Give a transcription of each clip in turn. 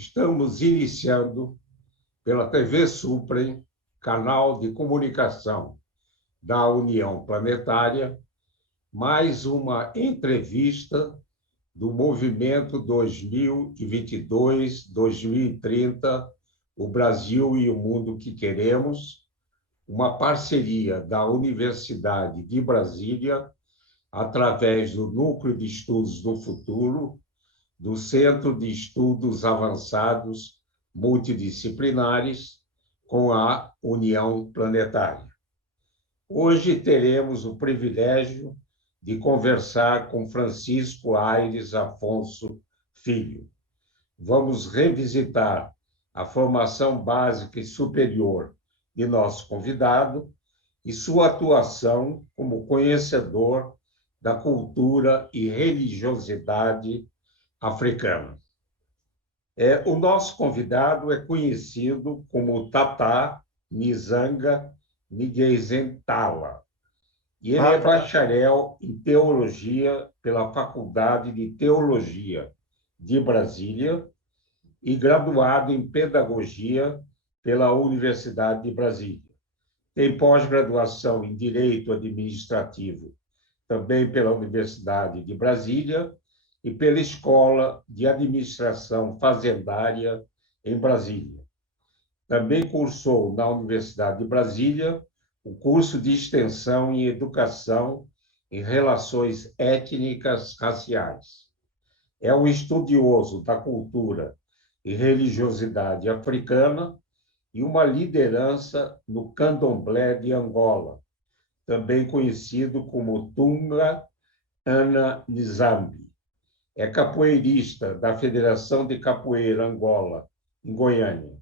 Estamos iniciando pela TV Suprem, canal de comunicação da União Planetária, mais uma entrevista do Movimento 2022-2030, o Brasil e o Mundo que Queremos, uma parceria da Universidade de Brasília, através do Núcleo de Estudos do Futuro, do Centro de Estudos Avançados Multidisciplinares, com a União Planetária. Hoje teremos o privilégio de conversar com Francisco Aires Afonso Filho. Vamos revisitar a formação básica e superior de nosso convidado e sua atuação como conhecedor da cultura e religiosidade africana. O nosso convidado é conhecido como Tata Nzanga Nigezentala, e ele é bacharel em teologia pela Faculdade de Teologia de Brasília e graduado em pedagogia pela Universidade de Brasília. Tem pós-graduação em Direito Administrativo, também pela Universidade de Brasília, e pela Escola de Administração Fazendária em Brasília. Também cursou na Universidade de Brasília o curso de extensão em Educação em Relações Étnicas Raciais. É um estudioso da cultura e religiosidade africana e uma liderança no Candomblé de Angola, também conhecido como Tunga Ana Nzambi. É capoeirista da Federação de Capoeira Angola, em Goiânia,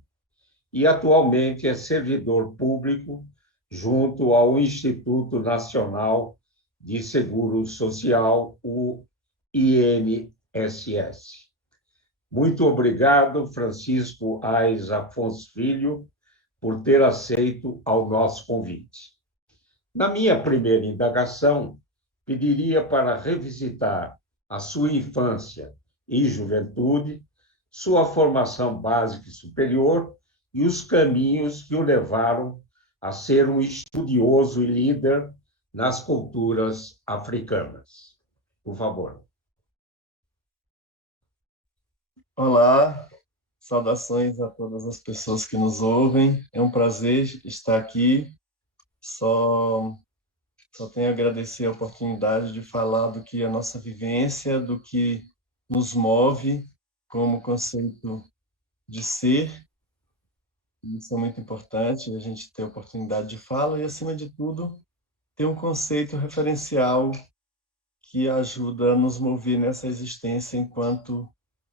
e atualmente é servidor público junto ao Instituto Nacional de Seguro Social, o INSS. Muito obrigado, Francisco Aires Afonso Filho, por ter aceito ao nosso convite. Na minha primeira indagação, pediria para revisitar a sua infância e juventude, sua formação básica e superior e os caminhos que o levaram a ser um estudioso e líder nas culturas africanas. Por favor. Olá, saudações a todas as pessoas que nos ouvem. É um prazer estar aqui. Só tenho a agradecer a oportunidade de falar do que é a nossa vivência, do que nos move como conceito de ser. Isso é muito importante, a gente ter a oportunidade de fala e, acima de tudo, ter um conceito referencial que ajuda a nos mover nessa existência enquanto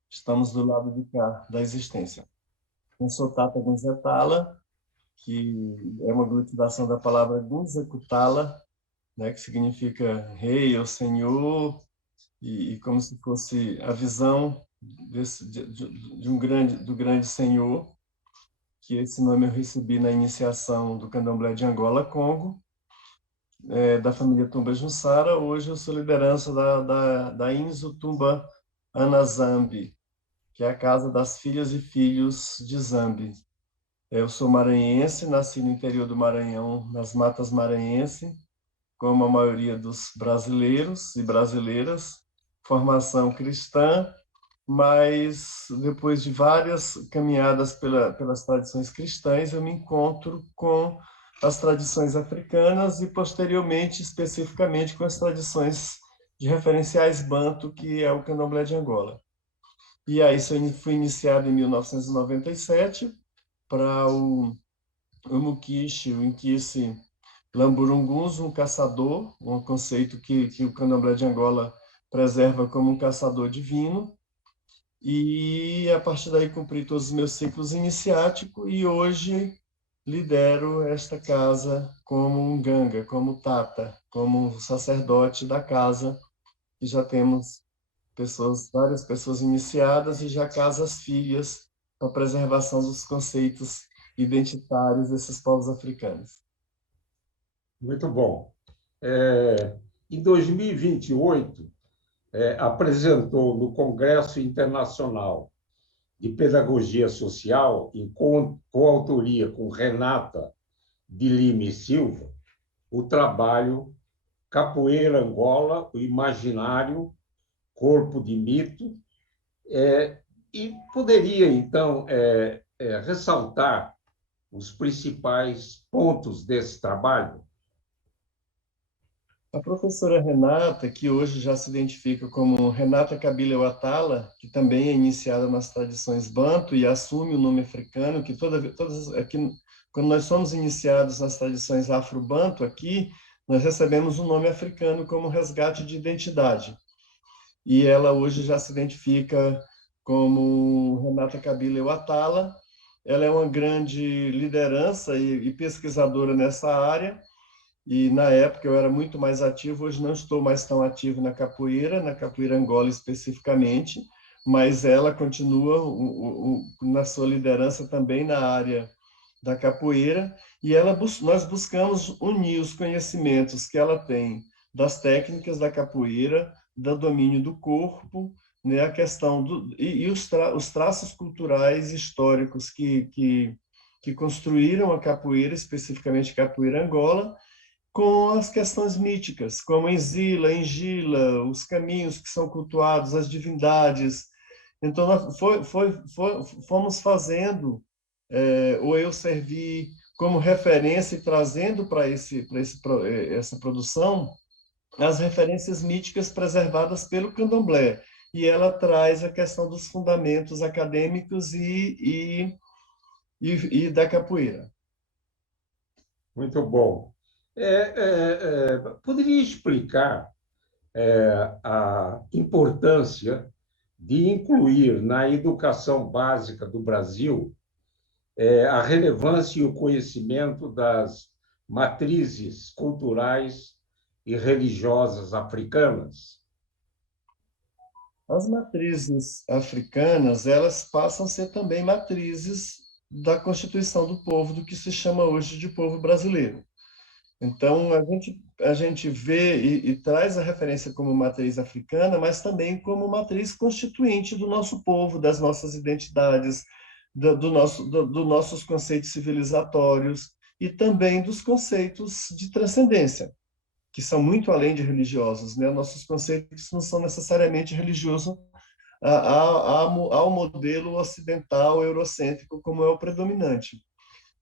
estamos do lado de cá da existência. Eu sou Tata Gunzetala, que é uma aglutinação da palavra Gunzekutala, né, que significa rei ou senhor, e como se fosse a visão do grande senhor, que esse nome eu recebi na iniciação do Candomblé de Angola, Congo, da família Tumba Junsara. Hoje eu sou liderança da Inzo Tumba Anazambi, que é a casa das filhas e filhos de Zambi. Eu sou maranhense, nasci no interior do Maranhão, nas matas maranhenses, como a maioria dos brasileiros e brasileiras, formação cristã, mas depois de várias caminhadas pelas tradições cristãs, eu me encontro com as tradições africanas e, posteriormente, especificamente, com as tradições de referenciais banto, que é o Candomblé de Angola. E aí fui iniciado em 1997 para o Mukishi, o Inkisi Lamburungunzu, um caçador, um conceito que o Candomblé de Angola preserva como um caçador divino. E a partir daí cumpri todos os meus ciclos iniciáticos e hoje lidero esta casa como um ganga, como tata, como um sacerdote da casa, e já temos várias pessoas iniciadas e já casas filhas para a preservação dos conceitos identitários desses povos africanos. Muito bom. Em 2028, apresentou no Congresso Internacional de Pedagogia Social, em coautoria com Renata de Lima e Silva, o trabalho Capoeira Angola, o Imaginário, Corpo de Mito, e poderia, então, ressaltar os principais pontos desse trabalho? A professora Renata, que hoje já se identifica como Renata Kabila Watala, que também é iniciada nas tradições Banto e assume o nome africano, que aqui, quando nós somos iniciados nas tradições Afro-Banto aqui, nós recebemos um nome africano como resgate de identidade. E ela hoje já se identifica como Renata Kabila Watala. Ela é uma grande liderança e pesquisadora nessa área. E na época eu era muito mais ativo, hoje não estou mais tão ativo na capoeira Angola especificamente, mas ela continua na sua liderança também na área da capoeira, e nós buscamos unir os conhecimentos que ela tem das técnicas da capoeira, do domínio do corpo, né, a questão e os traços culturais históricos que construíram a capoeira, especificamente capoeira Angola, com as questões míticas, como Enzila, Engila, os caminhos que são cultuados, as divindades. Então, fomos fazendo, ou eu servi como referência e trazendo para essa produção as referências míticas preservadas pelo candomblé. E ela traz a questão dos fundamentos acadêmicos e da capoeira. Muito bom. Poderia explicar a importância de incluir na educação básica do Brasil a relevância e o conhecimento das matrizes culturais e religiosas africanas? As matrizes africanas, elas passam a ser também matrizes da constituição do povo, do que se chama hoje de povo brasileiro. Então, a gente vê e traz a referência como matriz africana, mas também como matriz constituinte do nosso povo, das nossas identidades, dos nossos conceitos civilizatórios e também dos conceitos de transcendência, que são muito além de religiosos, né? Nossos conceitos não são necessariamente religiosos ao modelo ocidental eurocêntrico, como é o predominante.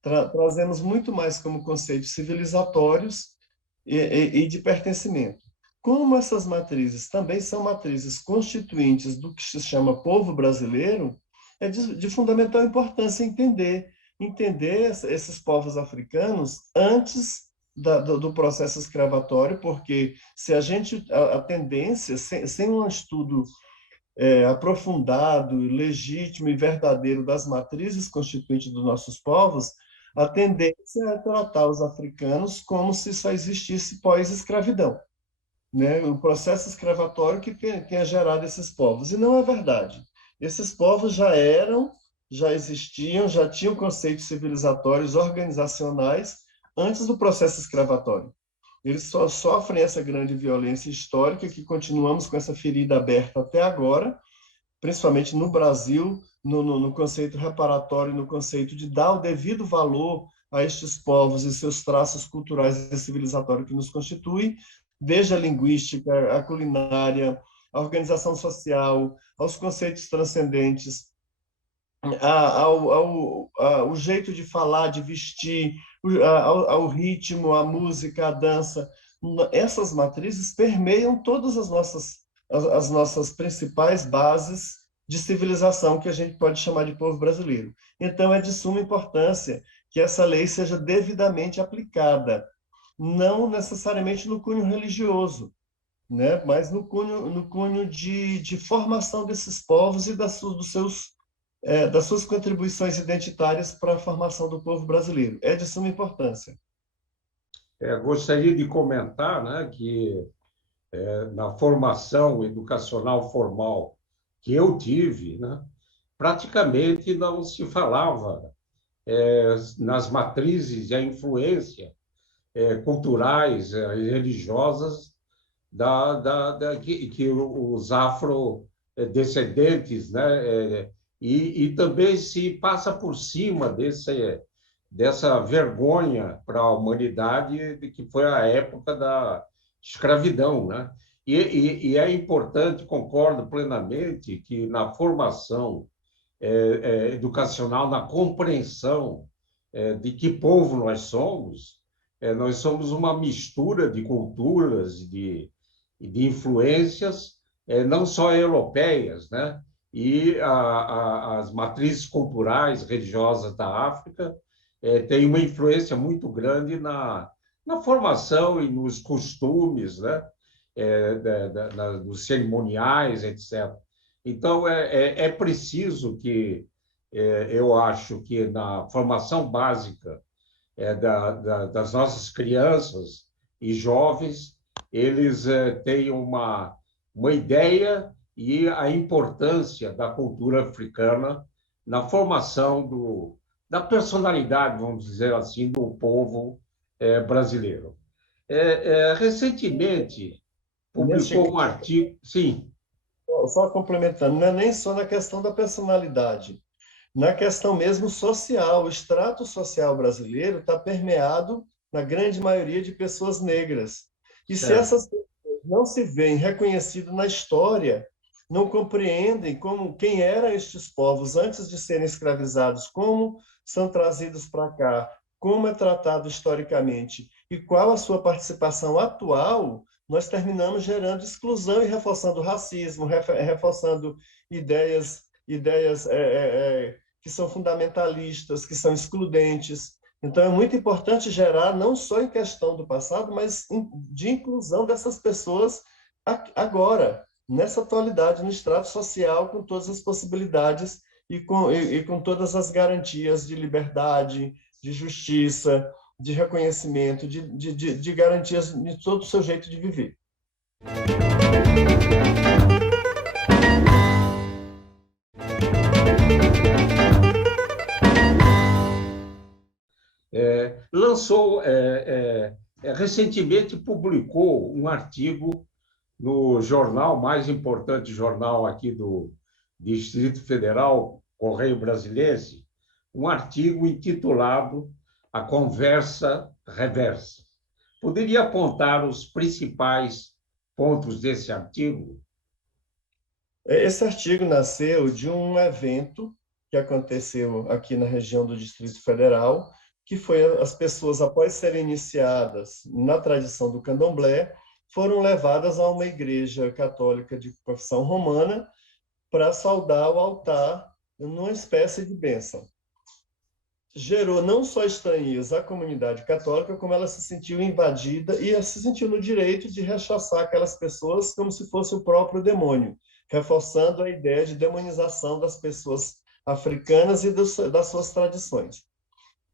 Trazemos muito mais como conceitos civilizatórios e de pertencimento. Como essas matrizes também são matrizes constituintes do que se chama povo brasileiro, é de fundamental importância entender esses povos africanos antes do processo escravatório, porque se a tendência, sem um estudo aprofundado, legítimo e verdadeiro das matrizes constituintes dos nossos povos, a tendência é tratar os africanos como se só existisse pós-escravidão, né? O processo escravatório que tenha gerado esses povos. E não é verdade. Esses povos já existiam, já tinham conceitos civilizatórios organizacionais antes do processo escravatório. Eles só sofrem essa grande violência histórica que continuamos com essa ferida aberta até agora, principalmente no Brasil, no conceito reparatório, no conceito de dar o devido valor a estes povos e seus traços culturais e civilizatórios que nos constituem, desde a linguística, a culinária, a organização social, aos conceitos transcendentes, ao jeito de falar, de vestir, ao ritmo, à música, à dança. Essas matrizes permeiam todas as nossas principais bases de civilização que a gente pode chamar de povo brasileiro. Então, é de suma importância que essa lei seja devidamente aplicada, não necessariamente no cunho religioso, né? Mas no cunho de formação desses povos e das suas contribuições identitárias para a formação do povo brasileiro. É de suma importância. Gostaria de comentar, né, que na formação educacional formal que eu tive, né, praticamente não se falava nas matrizes e a influência culturais e religiosas que os afrodescendentes, né, e também se passa por cima dessa vergonha para a humanidade de que foi a época da escravidão, né? E é importante, concordo plenamente, que na formação educacional, na compreensão de que povo nós somos uma mistura de culturas e de influências, não só europeias, né? E as matrizes culturais, religiosas da África têm uma influência muito grande na formação e nos costumes, né? Dos cerimoniais, etc. Então, é preciso que, eu acho que na formação básica das nossas crianças e jovens, eles tenham uma ideia e a importância da cultura africana na formação da personalidade, vamos dizer assim, do povo brasileiro. Recentemente, Neste publicou um artigo. Sim, Só complementando, não é nem só na questão da personalidade, na questão mesmo social. O extrato social brasileiro está permeado, na grande maioria, de pessoas negras. E se certo. essas pessoas não se veem reconhecidas na história, não compreendem quem eram estes povos antes de serem escravizados, como são trazidos para cá, como é tratado historicamente e qual a sua participação atual, nós terminamos gerando exclusão e reforçando o racismo, reforçando ideias que são fundamentalistas, que são excludentes. Então, é muito importante gerar, não só em questão do passado, mas de inclusão dessas pessoas agora, nessa atualidade, no extrato social, com todas as possibilidades com todas as garantias de liberdade, de justiça, de reconhecimento, de garantias de todo o seu jeito de viver. Lançou, recentemente publicou um artigo no jornal, mais importante jornal aqui do Distrito Federal, Correio Brasiliense, um artigo intitulado A Conversa Reversa. Poderia apontar os principais pontos desse artigo? Esse artigo nasceu de um evento que aconteceu aqui na região do Distrito Federal, que foi as pessoas, após serem iniciadas na tradição do candomblé, foram levadas a uma igreja católica de confissão romana para saudar o altar numa espécie de bênção. Gerou não só estranheza à comunidade católica, como ela se sentiu invadida e se sentiu no direito de rechaçar aquelas pessoas como se fosse o próprio demônio, reforçando a ideia de demonização das pessoas africanas e das suas tradições.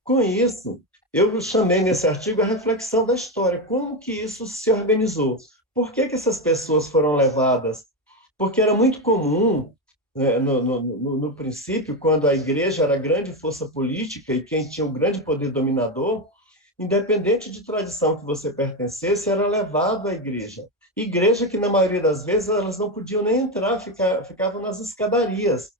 Com isso, eu chamei nesse artigo a reflexão da história, como que isso se organizou. Por que essas pessoas foram levadas? Porque era muito comum, no princípio, quando a igreja era a grande força política e quem tinha o grande poder dominador, independente de tradição que você pertencesse, era levado à igreja. Igreja que, na maioria das vezes, elas não podiam nem entrar, ficavam nas escadarias,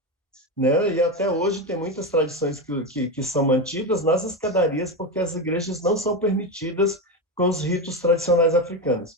né? E até hoje tem muitas tradições que são mantidas nas escadarias, porque as igrejas não são permitidas com os ritos tradicionais africanos.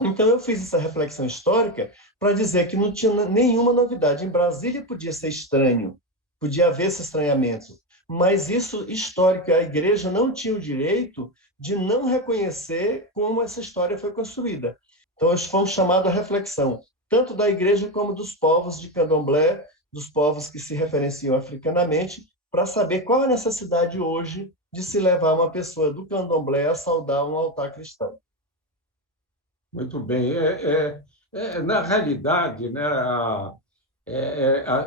Então, eu fiz essa reflexão histórica para dizer que não tinha nenhuma novidade. Em Brasília podia ser estranho, podia haver esse estranhamento, mas isso histórico, a igreja não tinha o direito de não reconhecer como essa história foi construída. Então, isso foi um chamado à reflexão, tanto da igreja como dos povos de candomblé, dos povos que se referenciam africanamente, para saber qual a necessidade hoje de se levar uma pessoa do candomblé a saudar um altar cristão. Muito bem. Na realidade, né,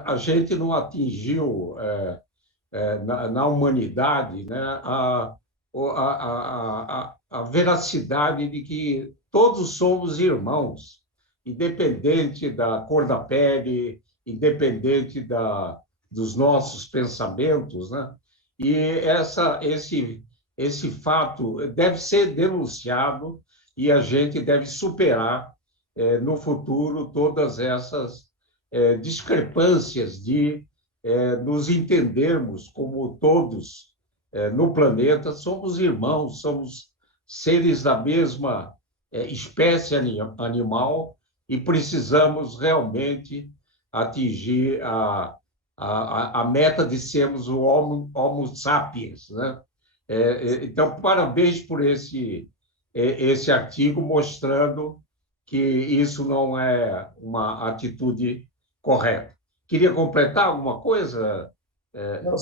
a gente não atingiu na humanidade, né, a veracidade de que todos somos irmãos, independente da cor da pele, independente dos nossos pensamentos, né? E esse fato deve ser denunciado e a gente deve superar no futuro todas essas discrepâncias de nos entendermos como todos no planeta somos irmãos, somos seres da mesma espécie animal e precisamos realmente atingir a meta de sermos o Homo sapiens, né? Então, parabéns por esse artigo mostrando que isso não é uma atitude correta. Queria completar alguma coisa? Não,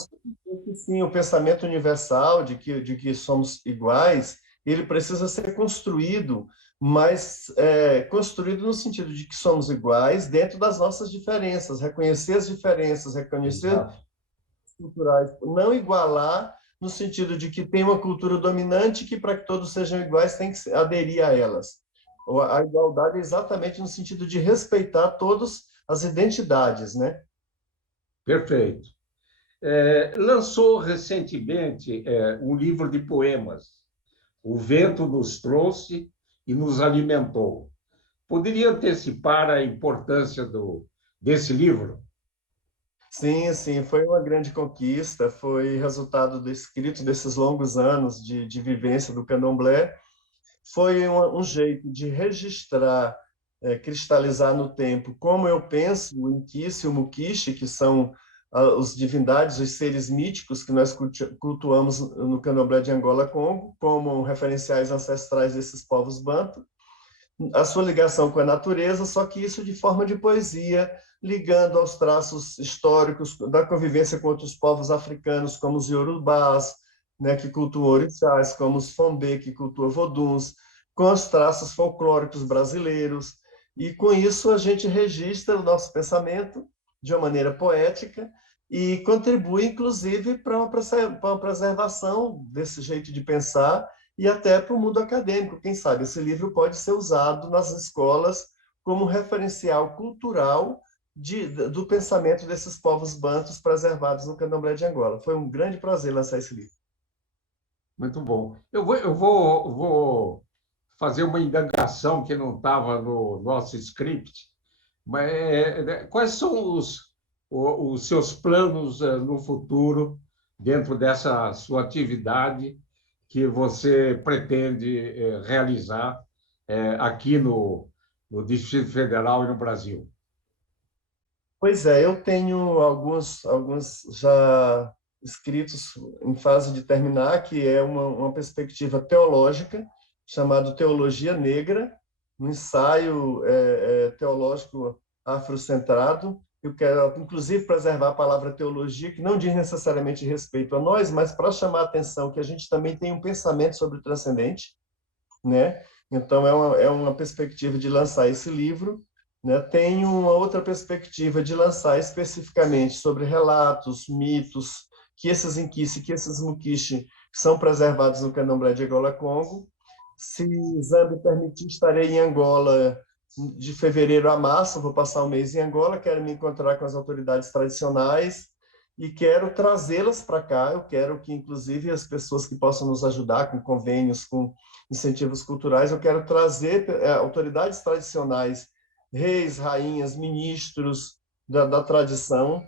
sim, o pensamento universal de que somos iguais, ele precisa ser construído, mas construído no sentido de que somos iguais dentro das nossas diferenças, reconhecer as diferenças, reconhecer Exato. as culturais, não igualar no sentido de que tem uma cultura dominante que para que todos sejam iguais tem que aderir a elas. A igualdade é exatamente no sentido de respeitar todas as identidades, né? Perfeito. Lançou recentemente um livro de poemas, O Vento nos Trouxe e Nos Alimentou. Poderia antecipar a importância desse livro? Sim, sim, foi uma grande conquista, foi resultado do escrito desses longos anos de vivência do candomblé. Foi um jeito de registrar, cristalizar no tempo como eu penso o Inquice e o Muquixe, que são os divindades, os seres míticos que nós cultuamos no candomblé de Angola Congo, como referenciais ancestrais desses povos banto, a sua ligação com a natureza, só que isso de forma de poesia, ligando aos traços históricos da convivência com outros povos africanos, como os Yorubás, né, que cultuam orixás, como os Fombê, que cultuam voduns, com os traços folclóricos brasileiros. E com isso a gente registra o nosso pensamento de uma maneira poética e contribui, inclusive, para uma preservação desse jeito de pensar e até para o mundo acadêmico. Quem sabe esse livro pode ser usado nas escolas como referencial cultural do pensamento desses povos bantos preservados no Candomblé de Angola. Foi um grande prazer lançar esse livro. Muito bom. Eu vou fazer uma indagação que não estava no nosso script, mas quais são os seus planos no futuro dentro dessa sua atividade que você pretende realizar aqui no Distrito Federal e no Brasil? Pois é, eu tenho alguns já escritos em fase de terminar, que é uma perspectiva teológica, chamado Teologia Negra, um ensaio teológico afrocentrado. Eu quero, inclusive, preservar a palavra teologia, que não diz necessariamente respeito a nós, mas para chamar a atenção que a gente também tem um pensamento sobre o transcendente, né? Então, é uma perspectiva de lançar esse livro, né? Tem uma outra perspectiva de lançar especificamente sobre relatos, mitos, que esses Inquice, que esses Muquiche são preservados no Candomblé de Angola Congo. Se Zambi permitir, estarei em Angola de fevereiro a março, vou passar um mês em Angola, quero me encontrar com as autoridades tradicionais e quero trazê-las para cá. Eu quero que, inclusive, as pessoas que possam nos ajudar com convênios, com incentivos culturais, eu quero trazer autoridades tradicionais, reis, rainhas, ministros da tradição,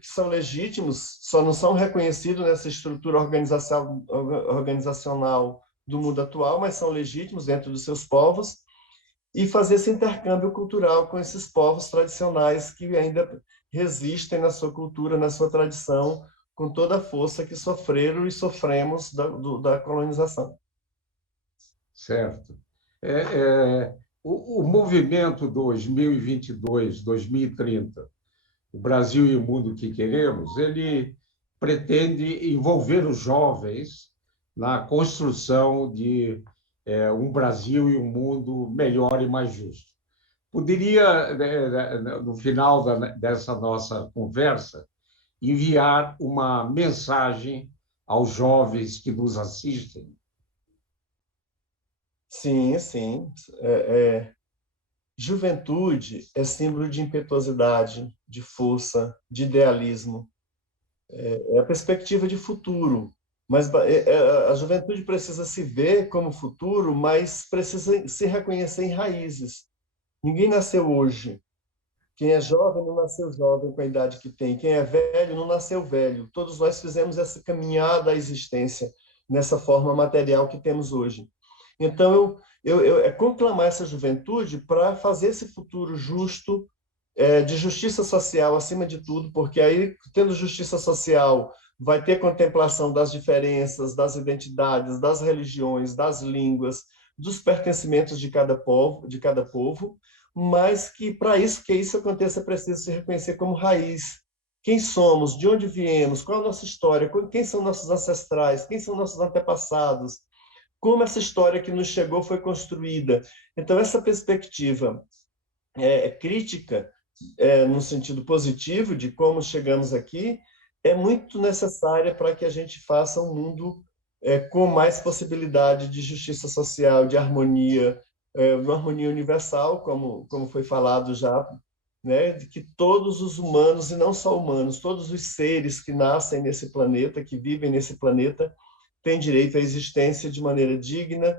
que são legítimos, só não são reconhecidos nessa estrutura organizacional do mundo atual, mas são legítimos dentro dos seus povos, e fazer esse intercâmbio cultural com esses povos tradicionais que ainda resistem na sua cultura, na sua tradição, com toda a força que sofreram e sofremos da colonização. Certo. O movimento 2022, 2030, o Brasil e o mundo que queremos, ele pretende envolver os jovens na construção de um Brasil e um mundo melhor e mais justo. Poderia, no final dessa nossa conversa, enviar uma mensagem aos jovens que nos assistem? Sim, sim. Juventude é símbolo de impetuosidade, de força, de idealismo. É a perspectiva de futuro. Mas a juventude precisa se ver como futuro, mas precisa se reconhecer em raízes. Ninguém nasceu hoje. Quem é jovem não nasceu jovem com a idade que tem. Quem é velho não nasceu velho. Todos nós fizemos essa caminhada à existência nessa forma material que temos hoje. Então, é conclamar essa juventude para fazer esse futuro justo, de justiça social acima de tudo, porque aí, tendo justiça social, vai ter contemplação das diferenças, das identidades, das religiões, das línguas, dos pertencimentos de cada povo, mas que para isso que isso aconteça é preciso se reconhecer como raiz. Quem somos, de onde viemos, qual a nossa história, quem são nossos ancestrais, quem são nossos antepassados, como essa história que nos chegou foi construída. Então, essa perspectiva crítica, no sentido positivo de como chegamos aqui, é muito necessária para que a gente faça um mundo com mais possibilidade de justiça social, de harmonia, uma harmonia universal, como foi falado já, né, de que todos os humanos, e não só humanos, todos os seres que nascem nesse planeta, que vivem nesse planeta, têm direito à existência de maneira digna,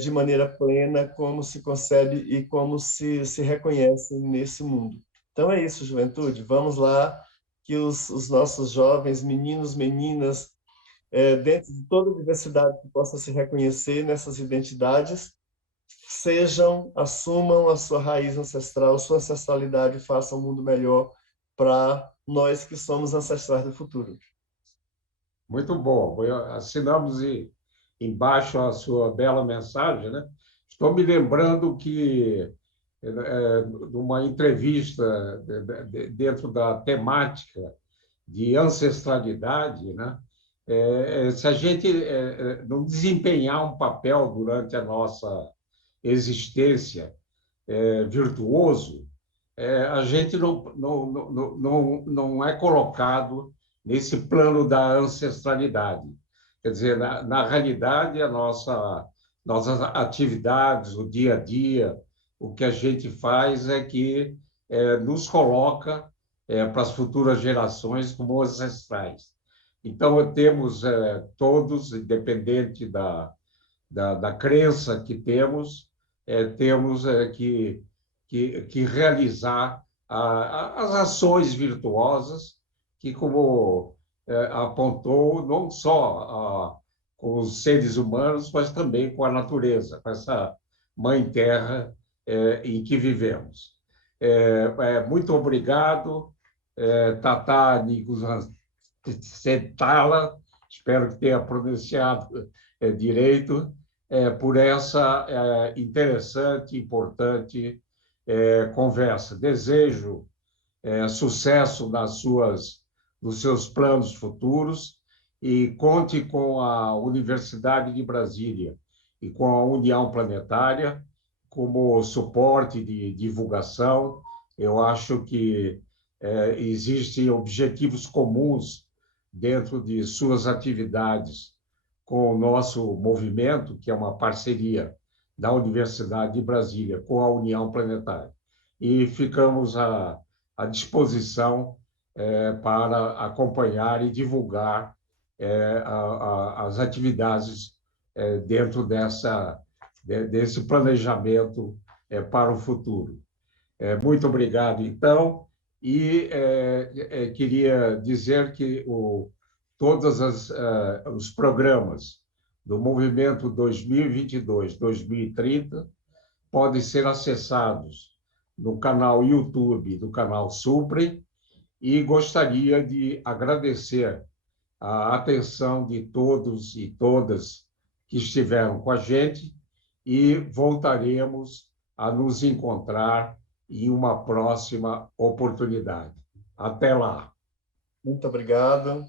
de maneira plena, como se concebe e como se reconhece nesse mundo. Então é isso, juventude. Vamos lá, que os nossos jovens, meninos, meninas, dentro de toda a diversidade que possa se reconhecer nessas identidades, assumam a sua raiz ancestral, sua ancestralidade e façam um mundo melhor para nós que somos ancestrais do futuro. Muito bom. Assinamos embaixo a sua bela mensagem, né? Estou me lembrando que, numa entrevista dentro da temática de ancestralidade, né? Se a gente não desempenhar um papel durante a nossa existência virtuoso, a gente não é colocado nesse plano da ancestralidade. Quer dizer, na realidade, nossas atividades, o dia a dia, o que a gente faz é que nos coloca para as futuras gerações como ancestrais. Então, temos todos, independente da crença que temos, temos que realizar as ações virtuosas que, como apontou, não só com os seres humanos, mas também com a natureza, com essa mãe terra em que vivemos. Muito obrigado, Tata Nicosantala, espero que tenha pronunciado direito, por essa interessante, importante conversa. Desejo sucesso nos seus planos futuros e conte com a Universidade de Brasília e com a União Planetária como suporte de divulgação. Eu acho que existem objetivos comuns dentro de suas atividades com o nosso movimento, que é uma parceria da Universidade de Brasília com a União Planetária. E ficamos à disposição para acompanhar e divulgar as atividades dentro desse planejamento para o futuro. Muito obrigado, então, e queria dizer que todos os programas do Movimento 2022-2030 podem ser acessados no canal YouTube do canal Supre, e gostaria de agradecer a atenção de todos e todas que estiveram com a gente, e voltaremos a nos encontrar em uma próxima oportunidade. Até lá. Muito obrigado.